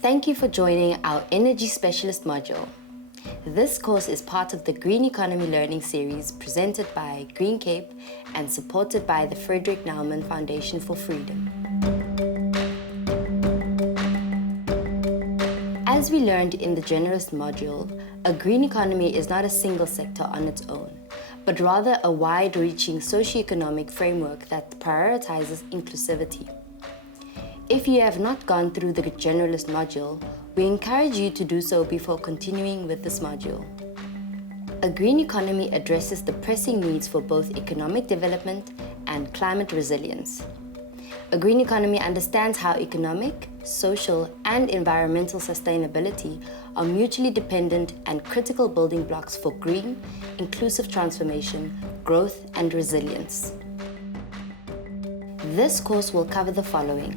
Thank you for joining our Energy Specialist module. This course is part of the Green Economy Learning Series presented by GreenCape and supported by the Frederick Naumann Foundation for Freedom. As we learned in the generalist module, a green economy is not a single sector on its own, but rather a wide-reaching socio-economic framework that prioritizes inclusivity. If you have not gone through the generalist module, we encourage you to do so before continuing with this module. A green economy addresses the pressing needs for both economic development and climate resilience. A green economy understands how economic, social, and environmental sustainability are mutually dependent and critical building blocks for green, inclusive transformation, growth, and resilience. This course will cover the following: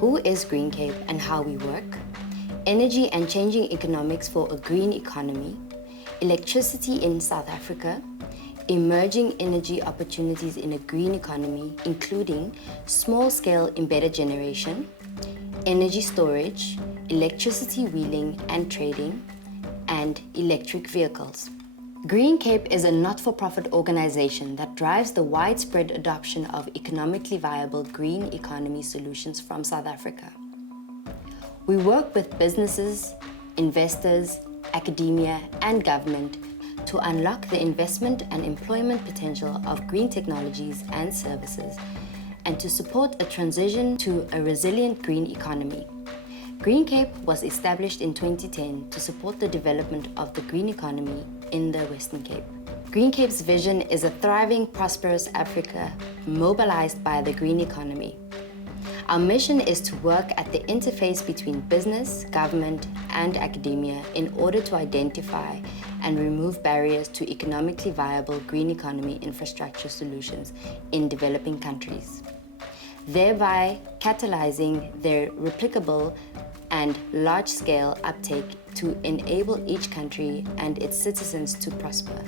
who is GreenCape and how we work, energy and changing economics for a green economy, electricity in South Africa, emerging energy opportunities in a green economy, including small-scale embedded generation, energy storage, electricity wheeling and trading, and electric vehicles. GreenCape is a not-for-profit organization that drives the widespread adoption of economically viable green economy solutions from South Africa. We work with businesses, investors, academia, and government to unlock the investment and employment potential of green technologies and services, and to support a transition to a resilient green economy. GreenCape was established in 2010 to support the development of the green economy in the Western Cape. GreenCape's vision is a thriving, prosperous Africa mobilized by the green economy. Our mission is to work at the interface between business, government, and academia in order to identify and remove barriers to economically viable green economy infrastructure solutions in developing countries, thereby catalyzing their replicable and large-scale uptake to enable each country and its citizens to prosper.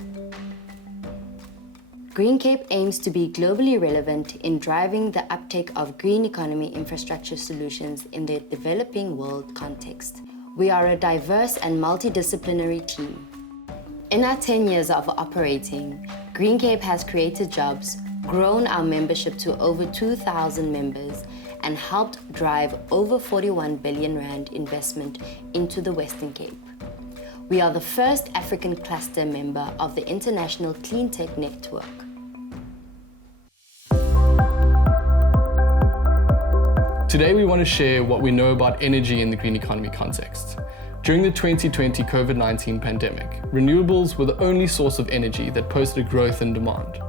GreenCape aims to be globally relevant in driving the uptake of green economy infrastructure solutions in the developing world context. We are a diverse and multidisciplinary team. In our 10 years of operating, GreenCape has created jobs, grown our membership to over 2,000 members, and helped drive over 41 billion rand investment into the Western Cape. We are the first African cluster member of the International Clean Tech Network. Today we want to share what we know about energy in the green economy context. During the 2020 COVID-19 pandemic, renewables were the only source of energy that posted growth in demand.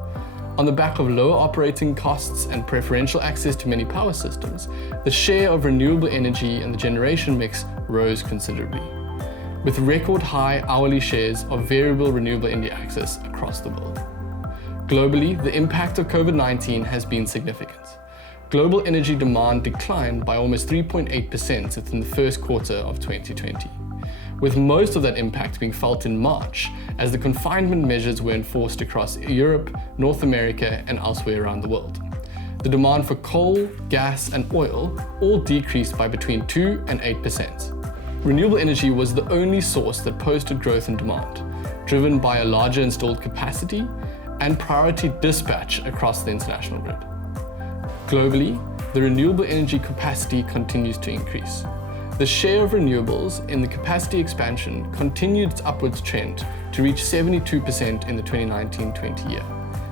On the back of lower operating costs and preferential access to many power systems, the share of renewable energy in the generation mix rose considerably, with record high hourly shares of variable renewable energy access across the world. Globally, the impact of COVID-19 has been significant. Global energy demand declined by almost 3.8% within the first quarter of 2020, with most of that impact being felt in March as the confinement measures were enforced across Europe, North America, and elsewhere around the world. The demand for coal, gas, and oil all decreased by between 2 and 8%. Renewable energy was the only source that posted growth in demand, driven by a larger installed capacity and priority dispatch across the international grid. Globally, the renewable energy capacity continues to increase. The share of renewables in the capacity expansion continued its upwards trend to reach 72% in the 2019-20 year.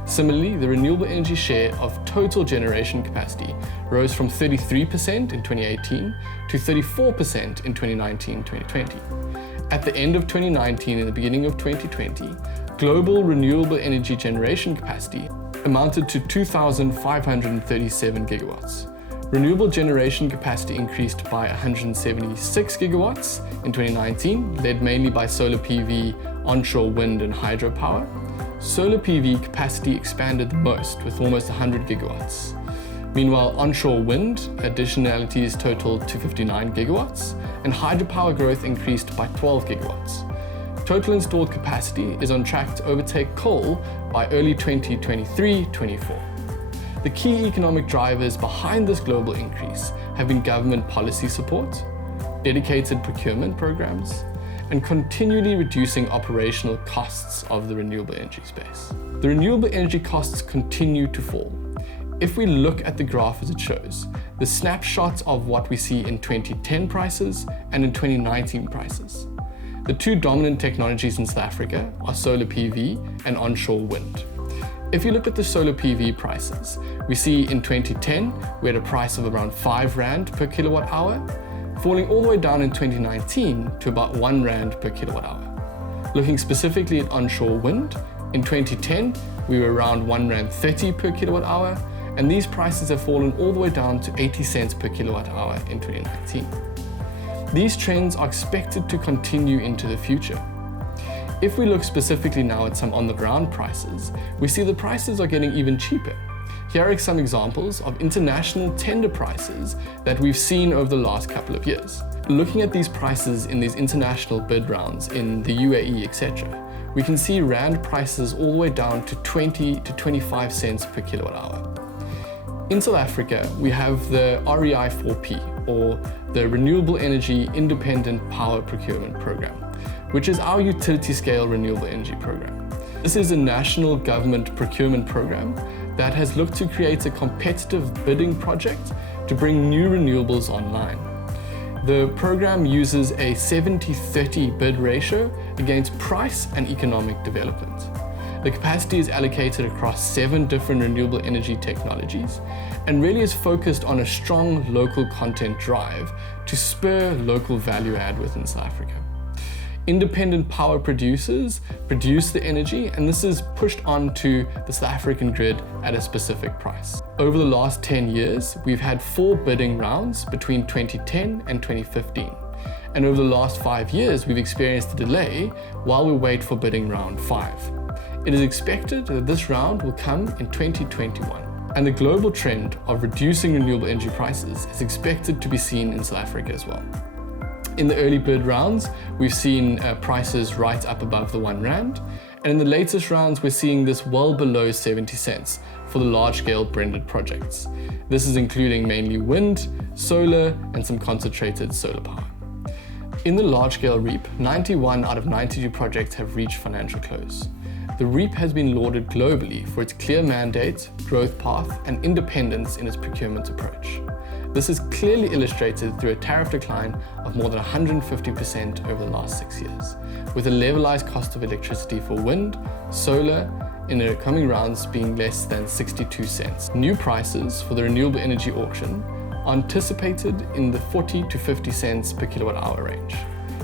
Similarly, the renewable energy share of total generation capacity rose from 33% in 2018 to 34% in 2019-2020. At the end of 2019 and the beginning of 2020, global renewable energy generation capacity amounted to 2,537 gigawatts. Renewable generation capacity increased by 176 gigawatts in 2019, led mainly by solar PV, onshore wind and hydropower. Solar PV capacity expanded the most with almost 100 gigawatts. Meanwhile, onshore wind additionalities totaled to 59 gigawatts, and hydropower growth increased by 12 gigawatts. Total installed capacity is on track to overtake coal by early 2023-24. The key economic drivers behind this global increase have been government policy support, dedicated procurement programs, and continually reducing operational costs of the renewable energy space. The renewable energy costs continue to fall. If we look at the graph as it shows, the snapshots of what we see in 2010 prices and in 2019 prices. The two dominant technologies in South Africa are solar PV and onshore wind. If you look at the solar PV prices, we see in 2010 we had a price of around 5 Rand per kilowatt hour, falling all the way down in 2019 to about 1 Rand per kilowatt hour. Looking specifically at onshore wind, in 2010 we were around 1 Rand 30 per kilowatt hour, and these prices have fallen all the way down to 80 cents per kilowatt hour in 2019. These trends are expected to continue into the future. If we look specifically now at some on-the-ground prices, we see the prices are getting even cheaper. Here are some examples of international tender prices that we've seen over the last couple of years. Looking at these prices in these international bid rounds in the UAE, etc., we can see Rand prices all the way down to 20 to 25 cents per kilowatt hour. In South Africa, we have the REI4P, or the Renewable Energy Independent Power Procurement Program, which is our utility-scale renewable energy program. This is a national government procurement program that has looked to create a competitive bidding project to bring new renewables online. The program uses a 70-30 bid ratio against price and economic development. The capacity is allocated across 7 different renewable energy technologies and really is focused on a strong local content drive to spur local value add within South Africa. Independent power producers produce the energy, and this is pushed onto the South African grid at a specific price. Over the last 10 years, we've had 4 bidding rounds between 2010 and 2015. And over the last 5 years, we've experienced a delay while we wait for bidding round 5. It is expected that this round will come in 2021. And the global trend of reducing renewable energy prices is expected to be seen in South Africa as well. In the early bid rounds, we've seen prices right up above the 1 Rand. And in the latest rounds, we're seeing this well below 70 cents for the large-scale blended projects. This is including mainly wind, solar, and some concentrated solar power. In the large-scale REAP, 91 out of 92 projects have reached financial close. The REAP has been lauded globally for its clear mandate, growth path, and independence in its procurement approach. This is clearly illustrated through a tariff decline of more than 150% over the last 6 years, with a levelized cost of electricity for wind, solar, in the coming rounds being less than 62 cents. New prices for the renewable energy auction are anticipated in the 40 to 50 cents per kilowatt hour range.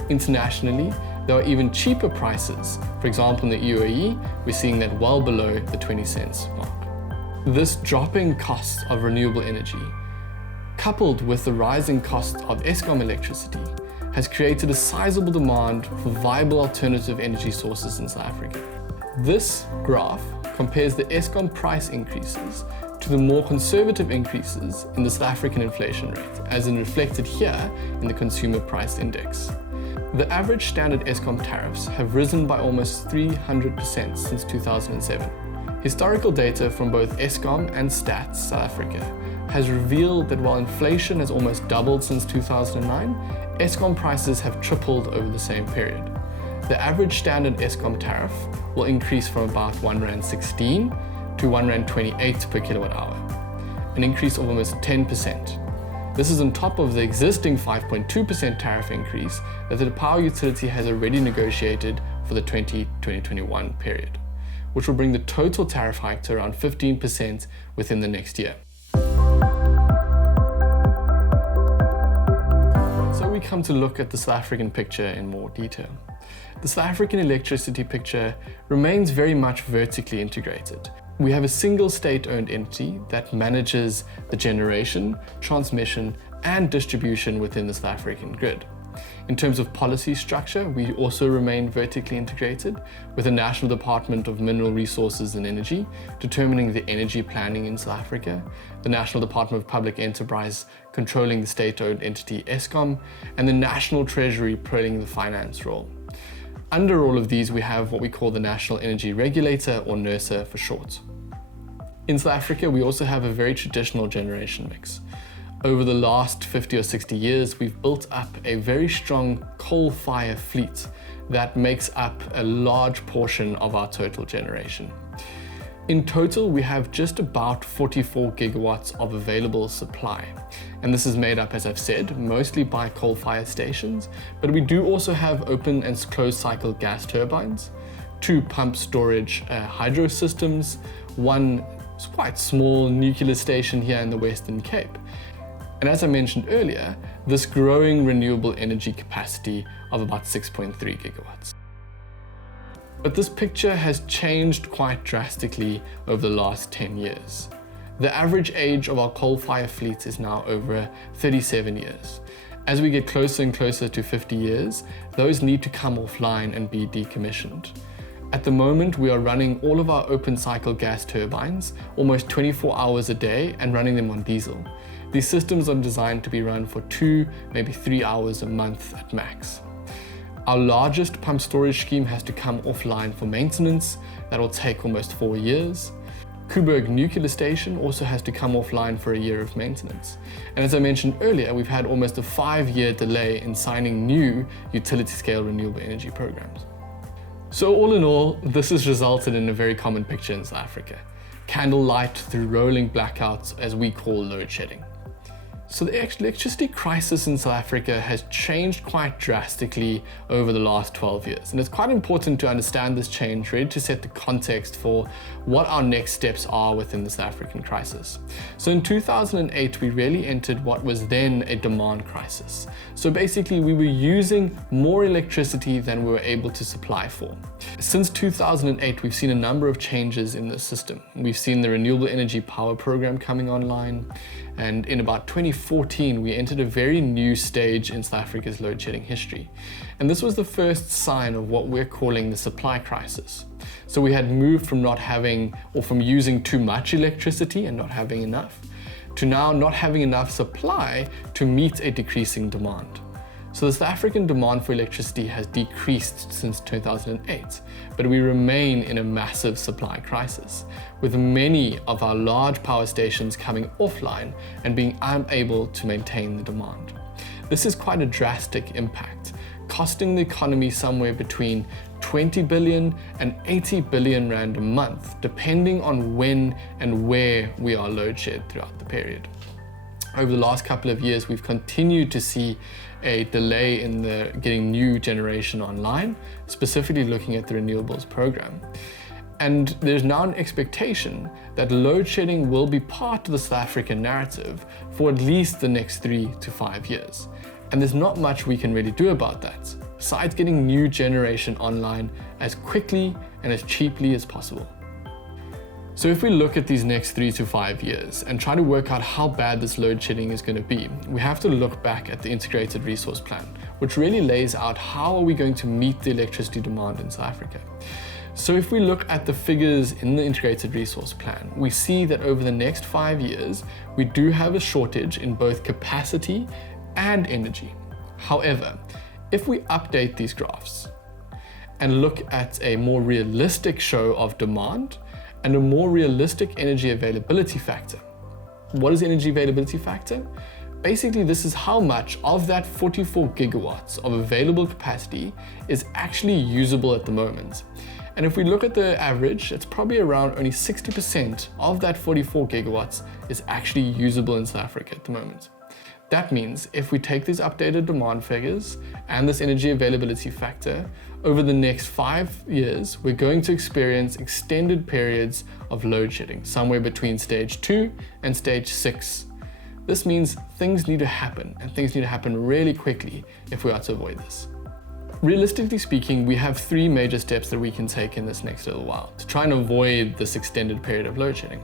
Internationally, there are even cheaper prices. For example, in the UAE, we're seeing that well below the 20 cents mark. This dropping cost of renewable energy, coupled with the rising cost of Eskom electricity, has created a sizable demand for viable alternative energy sources in South Africa. This graph compares the Eskom price increases to the more conservative increases in the South African inflation rate, as in reflected here in the Consumer Price Index. The average standard Eskom tariffs have risen by almost 300% since 2007. Historical data from both Eskom and Stats South Africa has revealed that while inflation has almost doubled since 2009, Eskom prices have tripled over the same period. The average standard Eskom tariff will increase from about 1 Rand 16 to 1 Rand 28 per kilowatt hour, an increase of almost 10%. This is on top of the existing 5.2% tariff increase that the power utility has already negotiated for the 2021 period, which will bring the total tariff hike to around 15% within the next year. So we come to look at the South African picture in more detail. The South African electricity picture remains very much vertically integrated. We have a single state-owned entity that manages the generation, transmission, and distribution within the South African grid. In terms of policy structure, we also remain vertically integrated, with the National Department of Mineral Resources and Energy determining the energy planning in South Africa, the National Department of Public Enterprise controlling the state-owned entity Eskom, and the National Treasury playing the finance role. Under all of these, we have what we call the National Energy Regulator, or NERSA for short. In South Africa, we also have a very traditional generation mix. over the last 50 or 60 years, we've built up a very strong coal-fired fleet that makes up a large portion of our total generation. In total, we have just about 44 gigawatts of available supply. And this is made up, as I've said, mostly by coal-fired stations, but we do also have open and closed cycle gas turbines, 2 pump storage hydro systems, 1 quite small nuclear station here in the Western Cape. And as I mentioned earlier, this growing renewable energy capacity of about 6.3 gigawatts. But this picture has changed quite drastically over the last 10 years. The average age of our coal-fired fleet is now over 37 years. As we get closer and closer to 50 years, those need to come offline and be decommissioned. At the moment, we are running all of our open cycle gas turbines almost 24 hours a day and running them on diesel. These systems are designed to be run for 2, maybe 3 hours a month at max. Our largest pump storage scheme has to come offline for maintenance. That will take almost 4 years. Coburg Nuclear Station also has to come offline for a year of maintenance. And as I mentioned earlier, we've had almost a 5-year delay in signing new utility-scale renewable energy programs. So all in all, this has resulted in a very common picture in South Africa. Candlelight through rolling blackouts, as we call load shedding. So the electricity crisis in South Africa has changed quite drastically over the last 12 years. And it's quite important to understand this change, really to set the context for what our next steps are within the South African crisis. So in 2008, we really entered what was then a demand crisis. So basically, we were using more electricity than we were able to supply for. Since 2008, we've seen a number of changes in the system. We've seen the Renewable Energy Power Program coming online. And in about 2014, we entered a very new stage in South Africa's load shedding history. And this was the first sign of what we're calling the supply crisis. So we had moved from not having, or from using too much electricity and not having enough, to now not having enough supply to meet a decreasing demand. So the South African demand for electricity has decreased since 2008, but we remain in a massive supply crisis, with many of our large power stations coming offline and being unable to maintain the demand. This is quite a drastic impact, costing the economy somewhere between 20 billion and 80 billion rand a month, depending on when and where we are load shed throughout the period. Over the last couple of years, we've continued to see a delay in the getting new generation online, specifically looking at the renewables program. And there's now an expectation that load shedding will be part of the South African narrative for at least the next 3 to 5 years. And there's not much we can really do about that, besides getting new generation online as quickly and as cheaply as possible. So if we look at these next 3 to 5 years and try to work out how bad this load shedding is going to be, we have to look back at the Integrated Resource Plan, which really lays out how are we going to meet the electricity demand in South Africa. So if we look at the figures in the Integrated Resource Plan, we see that over the next 5 years, we do have a shortage in both capacity and energy. However, if we update these graphs and look at a more realistic show of demand, and a more realistic energy availability factor. What is energy availability factor? Basically, this is how much of that 44 gigawatts of available capacity is actually usable at the moment. And if we look at the average, it's probably around only 60% of that 44 gigawatts is actually usable in South Africa at the moment. That means if we take these updated demand figures and this energy availability factor, over the next 5 years, we're going to experience extended periods of load shedding, somewhere between stage 2 and stage 6. This means things need to happen, and things need to happen really quickly if we are to avoid this. Realistically speaking, we have 3 major steps that we can take in this next little while to try and avoid this extended period of load shedding.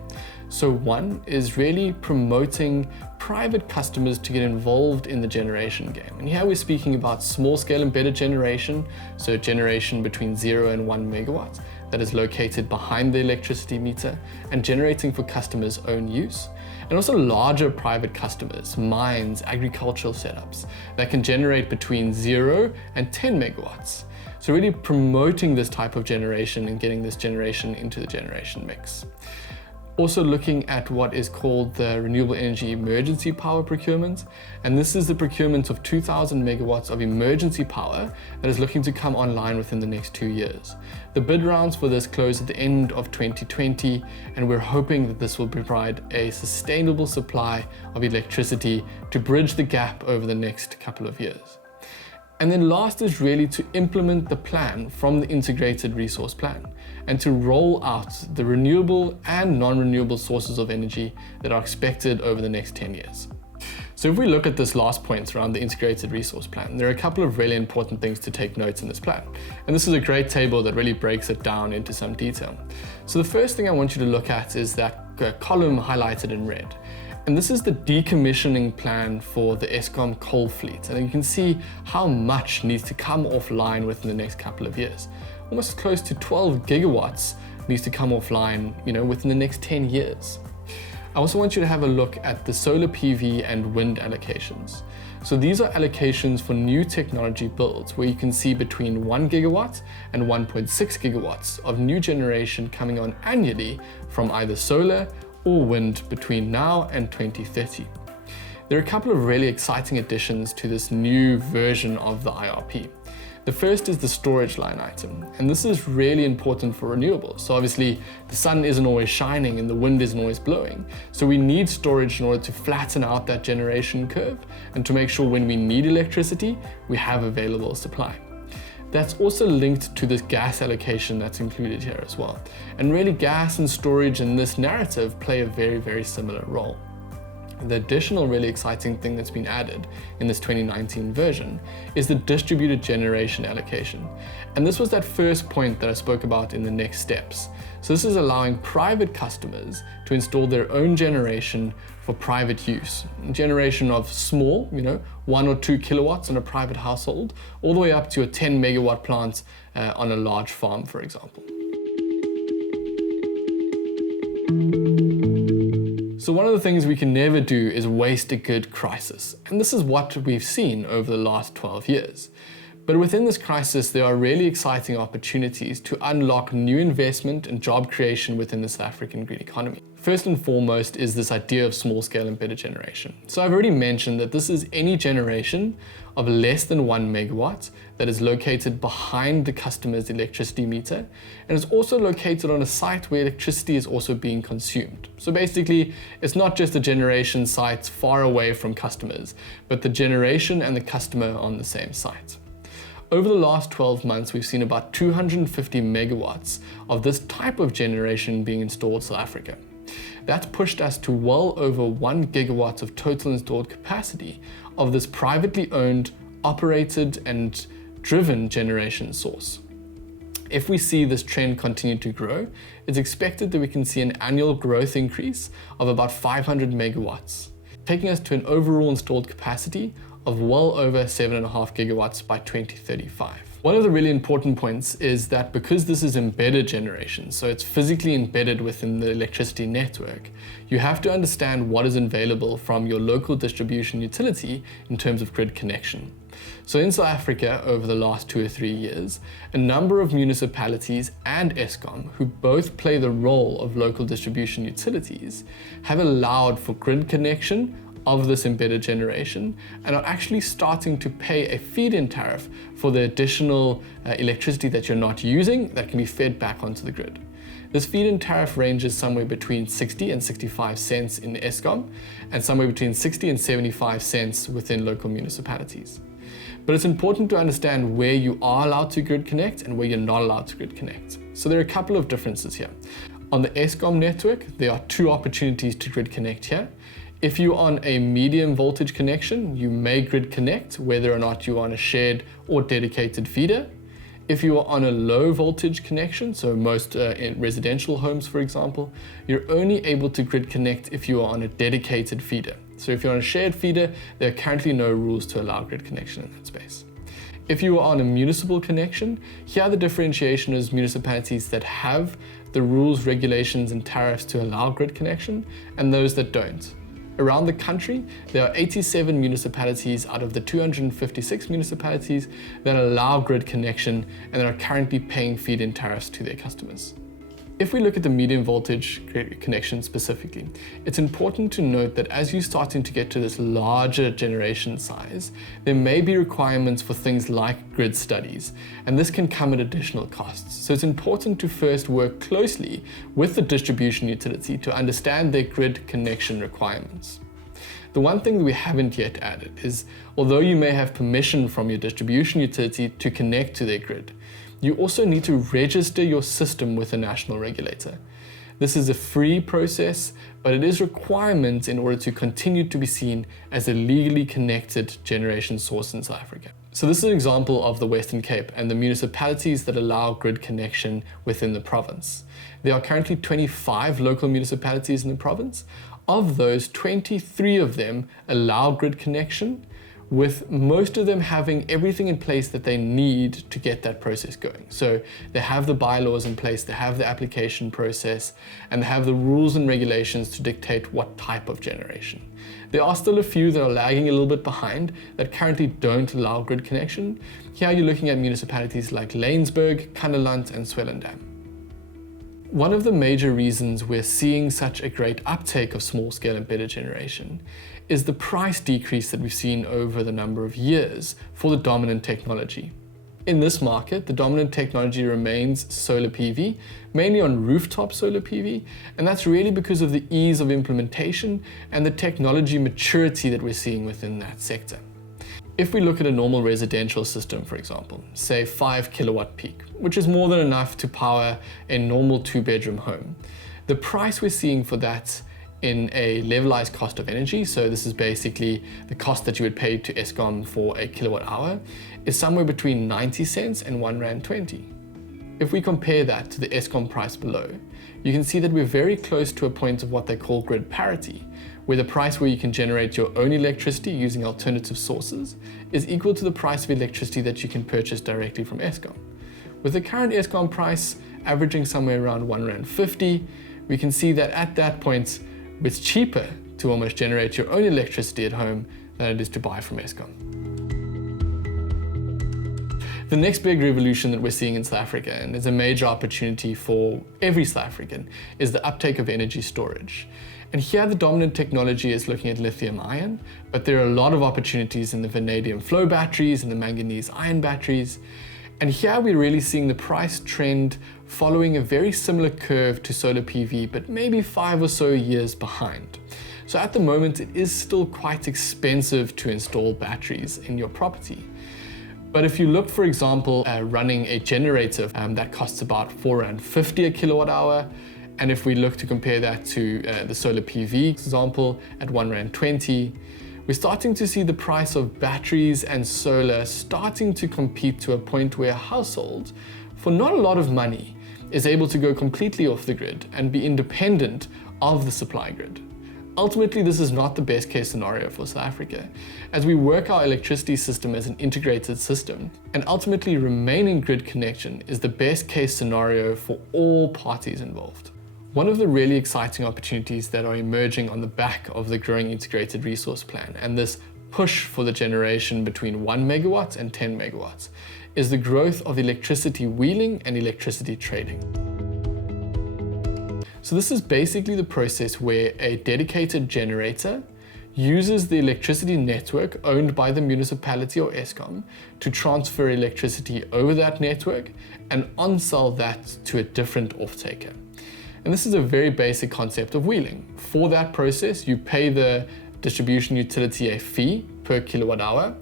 So one is really promoting private customers to get involved in the generation game. And here we're speaking about small scale embedded generation, so generation between 0 and 1 megawatts that is located behind the electricity meter and generating for customers' own use. And also larger private customers, mines, agricultural setups that can generate between 0 and 10 megawatts. So really promoting this type of generation and getting this generation into the generation mix. Also looking at what is called the Renewable Energy Emergency Power Procurement. And this is the procurement of 2,000 megawatts of emergency power that is looking to come online within the next 2 years. The bid rounds for this close at the end of 2020, and we're hoping that this will provide a sustainable supply of electricity to bridge the gap over the next couple of years. And then last is really to implement the plan from the integrated resource plan and to roll out the renewable and non-renewable sources of energy that are expected over the next 10 years. So if we look at this last point around the integrated resource plan, there are a couple of really important things to take note in this plan. And this is a great table that really breaks it down into some detail. So the first thing I want you to look at is that column highlighted in red. And this is the decommissioning plan for the Eskom coal fleet. And you can see how much needs to come offline within the next couple of years. Almost close to 12 gigawatts needs to come offline, within the next 10 years. I also want you to have a look at the solar PV and wind allocations. So these are allocations for new technology builds where you can see between 1 gigawatt and 1.6 gigawatts of new generation coming on annually from either solar or wind between now and 2030. There are a couple of really exciting additions to this new version of the IRP. The first is the storage line item, and this is really important for renewables. So obviously the sun isn't always shining and the wind isn't always blowing. So we need storage in order to flatten out that generation curve and to make sure when we need electricity, we have available supply. That's also linked to this gas allocation that's included here as well. And really gas and storage in this narrative play a very, very similar role. The additional really exciting thing that's been added in this 2019 version is the distributed generation allocation. And this was that first point that I spoke about in the next steps. So this is allowing private customers to install their own generation for private use. Generation of small, 1 or 2 kilowatts in a private household, all the way up to a 10 megawatt plant on a large farm, for example. So one of the things we can never do is waste a good crisis. And this is what we've seen over the last 12 years. But within this crisis, there are really exciting opportunities to unlock new investment and job creation within the South African green economy. First and foremost is this idea of small-scale embedded generation. So I've already mentioned that this is any generation of less than 1 megawatt that is located behind the customer's electricity meter, and it's also located on a site where electricity is also being consumed. So basically, it's not just a generation site far away from customers, but the generation and the customer on the same site. Over the last 12 months, we've seen about 250 megawatts of this type of generation being installed in South Africa. That's pushed us to well over 1 gigawatt of total installed capacity of this privately owned, operated and driven generation source. If we see this trend continue to grow, it's expected that we can see an annual growth increase of about 500 megawatts, taking us to an overall installed capacity of well over 7.5 gigawatts by 2035. One of the really important points is that because this is embedded generation, so it's physically embedded within the electricity network, you have to understand what is available from your local distribution utility in terms of grid connection. So in South Africa, over the last 2 or 3 years, a number of municipalities and Eskom, who both play the role of local distribution utilities, have allowed for grid connection of this embedded generation and are actually starting to pay a feed-in tariff for the additional electricity that you're not using that can be fed back onto the grid. This feed-in tariff ranges somewhere between 60 and 65 cents in Eskom and somewhere between 60 and 75 cents within local municipalities. But it's important to understand where you are allowed to grid connect and where you're not allowed to grid connect. So there are a couple of differences here. On the Eskom network, there are 2 opportunities to grid connect here. If you're on a medium voltage connection, you may grid connect whether or not you're on a shared or dedicated feeder. If you are on a low voltage connection, so most in residential homes, for example, you're only able to grid connect if you are on a dedicated feeder. So if you're on a shared feeder, there are currently no rules to allow grid connection in that space. If you are on a municipal connection, here the differentiation is municipalities that have the rules, regulations, and tariffs to allow grid connection, and those that don't. Around the country, there are 87 municipalities out of the 256 municipalities that allow grid connection and that are currently paying feed-in tariffs to their customers. If we look at the medium voltage connection specifically, it's important to note that as you're starting to get to this larger generation size, there may be requirements for things like grid studies, and this can come at additional costs. So it's important to first work closely with the distribution utility to understand their grid connection requirements. The one thing that we haven't yet added is, although you may have permission from your distribution utility to connect to their grid, you also need to register your system with a national regulator. This is a free process, but it is a requirement in order to continue to be seen as a legally connected generation source in South Africa. So this is an example of the Western Cape and the municipalities that allow grid connection within the province. There are currently 25 local municipalities in the province. Of those, 23 of them allow grid connection, with most of them having everything in place that they need to get that process going. So they have the bylaws in place, they have the application process, and they have the rules and regulations to dictate what type of generation. There are still a few that are lagging a little bit behind that currently don't allow grid connection. Here you're looking at municipalities like Laingsburg, Kannaland, and Swellendam. One of the major reasons we're seeing such a great uptake of small-scale embedded generation is the price decrease that we've seen over the number of years for the dominant technology. In this market, the dominant technology remains solar PV, mainly on rooftop solar PV, and that's really because of the ease of implementation and the technology maturity that we're seeing within that sector. If we look at a normal residential system, for example, say 5 kilowatt peak, which is more than enough to power a normal 2-bedroom home, the price we're seeing for that in a levelized cost of energy, so this is basically the cost that you would pay to Eskom for a kilowatt hour, is somewhere between 90 cents and R1.20. If we compare that to the Eskom price below, you can see that we're very close to a point of what they call grid parity, where the price where you can generate your own electricity using alternative sources is equal to the price of electricity that you can purchase directly from Eskom. With the current Eskom price averaging somewhere around R1.50, we can see that at that point, it's cheaper to almost generate your own electricity at home than it is to buy from Eskom. The next big revolution that we're seeing in South Africa, and is a major opportunity for every South African, is the uptake of energy storage. And here the dominant technology is looking at lithium ion, but there are a lot of opportunities in the vanadium flow batteries and the manganese ion batteries. And here we're really seeing the price trend following a very similar curve to solar PV, but maybe 5 or so years behind. So at the moment, it is still quite expensive to install batteries in your property. But if you look, for example, running a generator that costs about R4.50 a kilowatt hour, and if we look to compare that to the solar PV example at R1.20, we're starting to see the price of batteries and solar starting to compete to a point where a household, for not a lot of money, is able to go completely off the grid and be independent of the supply grid. Ultimately, this is not the best case scenario for South Africa, as we work our electricity system as an integrated system, and ultimately remaining grid connection is the best case scenario for all parties involved. One of the really exciting opportunities that are emerging on the back of the growing integrated resource plan and this push for the generation between 1 megawatt and 10 megawatts is the growth of electricity wheeling and electricity trading. So this is basically the process where a dedicated generator uses the electricity network owned by the municipality or Eskom to transfer electricity over that network and on-sell that to a different off-taker. And this is a very basic concept of wheeling. For that process, you pay the distribution utility a fee per kilowatt hour,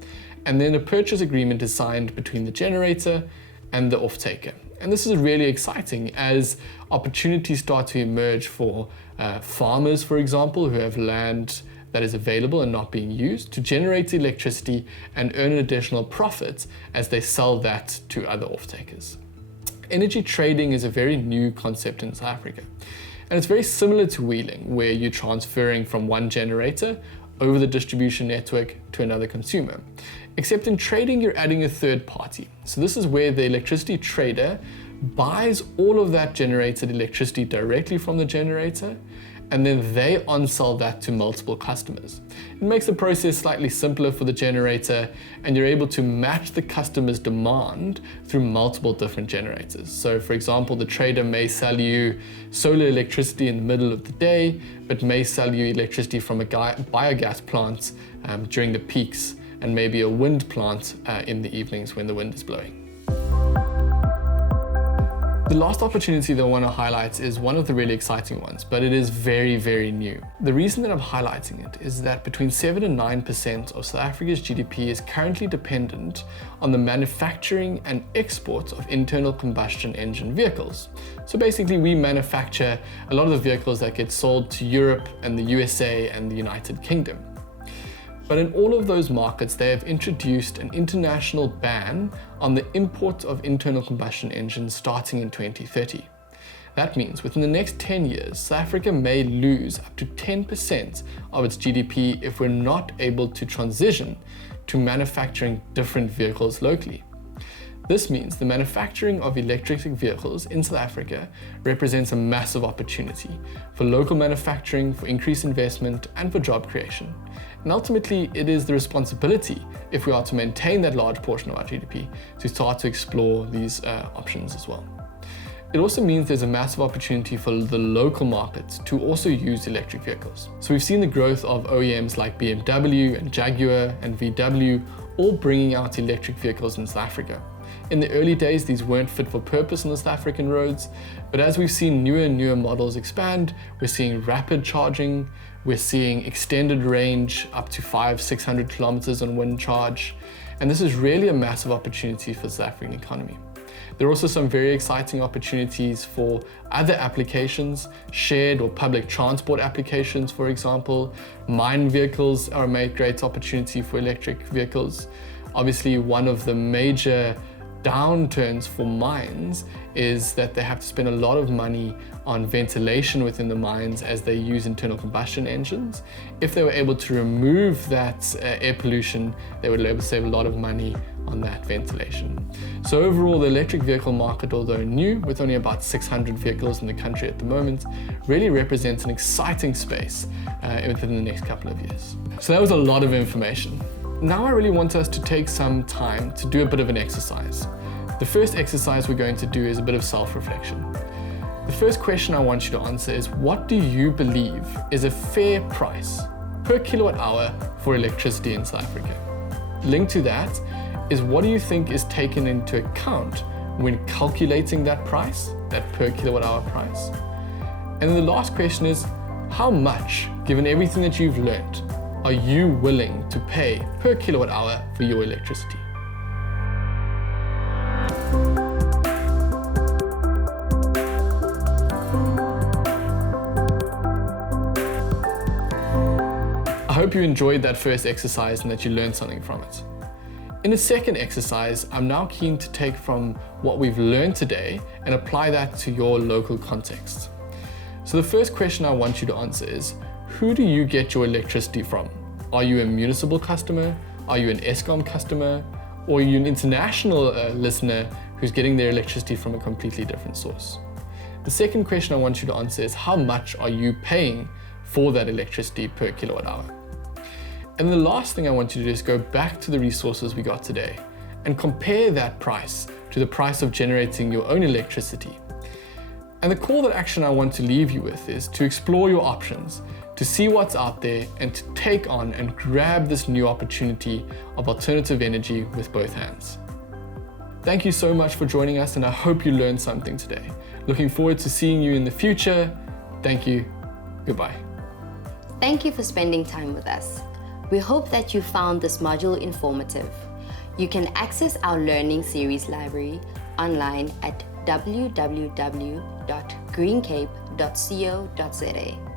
and then a purchase agreement is signed between the generator and the off-taker. And this is really exciting as opportunities start to emerge for farmers, for example, who have land that is available and not being used to generate electricity and earn an additional profit as they sell that to other off-takers. Energy trading is a very new concept in South Africa, and it's very similar to wheeling, where you're transferring from one generator over the distribution network to another consumer. Except in trading, you're adding a third party. So this is where the electricity trader buys all of that generated electricity directly from the generator and then they on-sell that to multiple customers. It makes the process slightly simpler for the generator, and you're able to match the customer's demand through multiple different generators. So for example, the trader may sell you solar electricity in the middle of the day, but may sell you electricity from a biogas plant during the peaks, and maybe a wind plant in the evenings when the wind is blowing. The last opportunity that I want to highlight is one of the really exciting ones, but it is very, very new. The reason that I'm highlighting it is that between 7 and 9% of South Africa's GDP is currently dependent on the manufacturing and export of internal combustion engine vehicles. So basically, we manufacture a lot of the vehicles that get sold to Europe and the USA and the United Kingdom. But in all of those markets, they have introduced an international ban on the import of internal combustion engines starting in 2030. That means within the next 10 years, South Africa may lose up to 10% of its GDP if we're not able to transition to manufacturing different vehicles locally. This means the manufacturing of electric vehicles in South Africa represents a massive opportunity for local manufacturing, for increased investment, and for job creation. And ultimately, it is the responsibility, if we are to maintain that large portion of our GDP, to start to explore these options as well. It also means there's a massive opportunity for the local markets to also use electric vehicles. So we've seen the growth of OEMs like BMW and Jaguar and VW all bringing out electric vehicles in South Africa. In the early days, these weren't fit for purpose on the South African roads, but as we've seen newer and newer models expand, we're seeing rapid charging, we're seeing extended range up to 500-600 kilometers on wind charge, and this is really a massive opportunity for the South African economy. There are also some very exciting opportunities for other applications, shared or public transport applications, for example. Mine vehicles are a great opportunity for electric vehicles. Obviously, one of the major downturns for mines is that they have to spend a lot of money on ventilation within the mines as they use internal combustion engines. If they were able to remove that air pollution, they would be able to save a lot of money on that ventilation. So overall, the electric vehicle market, although new, with only about 600 vehicles in the country at the moment, really represents an exciting space within the next couple of years. So that was a lot of information. Now I really want us to take some time to do a bit of an exercise. The first exercise we're going to do is a bit of self-reflection. The first question I want you to answer is, what do you believe is a fair price per kilowatt hour for electricity in South Africa? Linked to that is, what do you think is taken into account when calculating that price, that per kilowatt hour price? And then the last question is, how much, given everything that you've learned, are you willing to pay per kilowatt hour for your electricity? I hope you enjoyed that first exercise and that you learned something from it. In the second exercise, I'm now keen to take from what we've learned today and apply that to your local context. So the first question I want you to answer is, who do you get your electricity from? Are you a municipal customer? Are you an Eskom customer? Or are you an international listener who's getting their electricity from a completely different source? The second question I want you to answer is, how much are you paying for that electricity per kilowatt hour? And the last thing I want you to do is go back to the resources we got today and compare that price to the price of generating your own electricity. And the call to action I want to leave you with is to explore your options, to see what's out there, and to take on and grab this new opportunity of alternative energy with both hands. Thank you so much for joining us, and I hope you learned something today. Looking forward to seeing you in the future. Thank you. Goodbye. Thank you for spending time with us. We hope that you found this module informative. You can access our learning series library online at www.greencape.co.za.